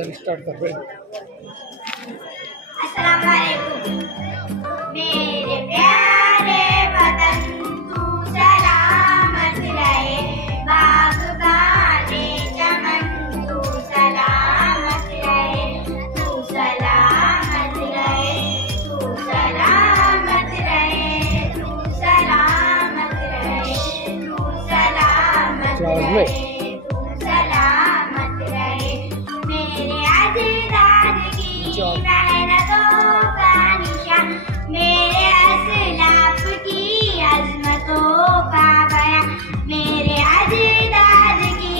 चल स्टार्ट कर रहे। अस्सलाम वालेकुम मेरे प्यारे वतन, तू सलामत रहे, बागबाने चमन तू सलामत रहे, तू सलामत रहे, तू सलामत रहे, तू सलामत रहे, तू सलामत रहे, तू सलामत रहे। मेरे अजदाद की मेहनतों का निशान, मेरे असलाफ की अज़मतों का बयां, मेरे अजदाद की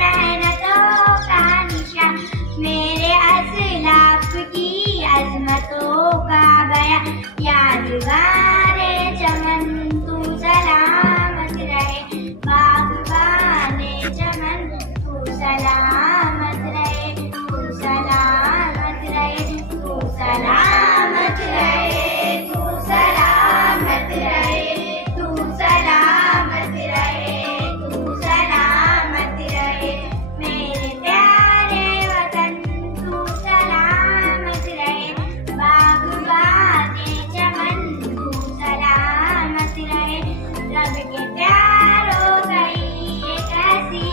मेहनतों का निशान, मेरे असलाफ की अज़मतों का बयां। यादगारे चमन तू सलामत रहे, बागबाने चमन तू सलामत रहे, तू सलामत रहे, तू सलामत रहे, तू सलामत रहे, तू सलामत रहे, तू सलामत रहे। मेरे प्यारे वतन, तू सलामत रहे, बागबाने चमन तू सलामत रहे। रब के प्यारों गई एक ऐसी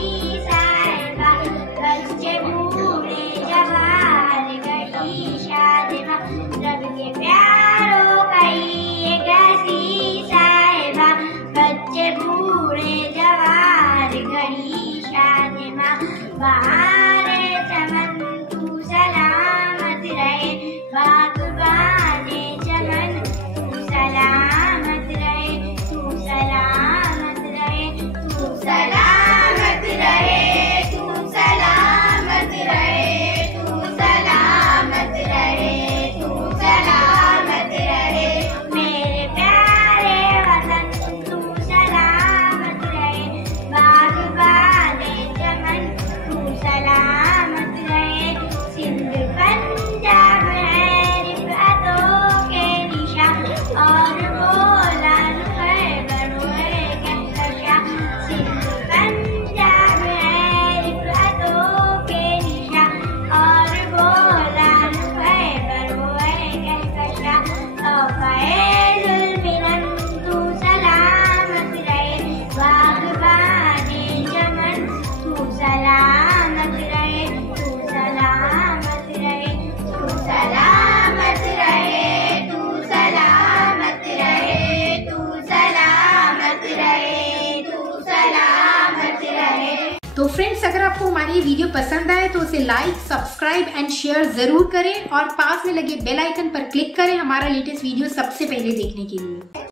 साहिबा, बच्चे बूढ़े जवान गई शादिमा। रब के प्यारों गई एक ऐसी साहिबा, बच्चे बूढ़े जवान गई शादिमा। बहारे चमन तू सलामत रहे, बागबाने चमन तू सलामत रहे, तू सलामत रहे, तू सलामत रहे, तू सलामत रहे, तू सलामत रहे, तू सलामत रहे। मेरे प्यारे वतन, तू सलामत रहे, बागबाने चमन तू सलामत रहे। सिंध पंजाब है रिफ़अतों के निशान, और बोलन खैबर हुए कहकशा। सिंध पंजाब है रिफ़अतों के निशान, और बोलन खैबर हुए कहकशा। ज़ुल्मिनन तू सलामत रहे, बागबाने चमन तू सलामत रहे, तू सलामत रहे, तू सलामत रहे, तू सलामत रहे, तू सलामत रहे, तू सलामत रहे। तो फ्रेंड्स, अगर आपको हमारी ये वीडियो पसंद आए तो उसे लाइक, सब्सक्राइब एंड शेयर जरूर करें और पास में लगे बेल आइकन पर क्लिक करें हमारा लेटेस्ट वीडियो सबसे पहले देखने के लिए।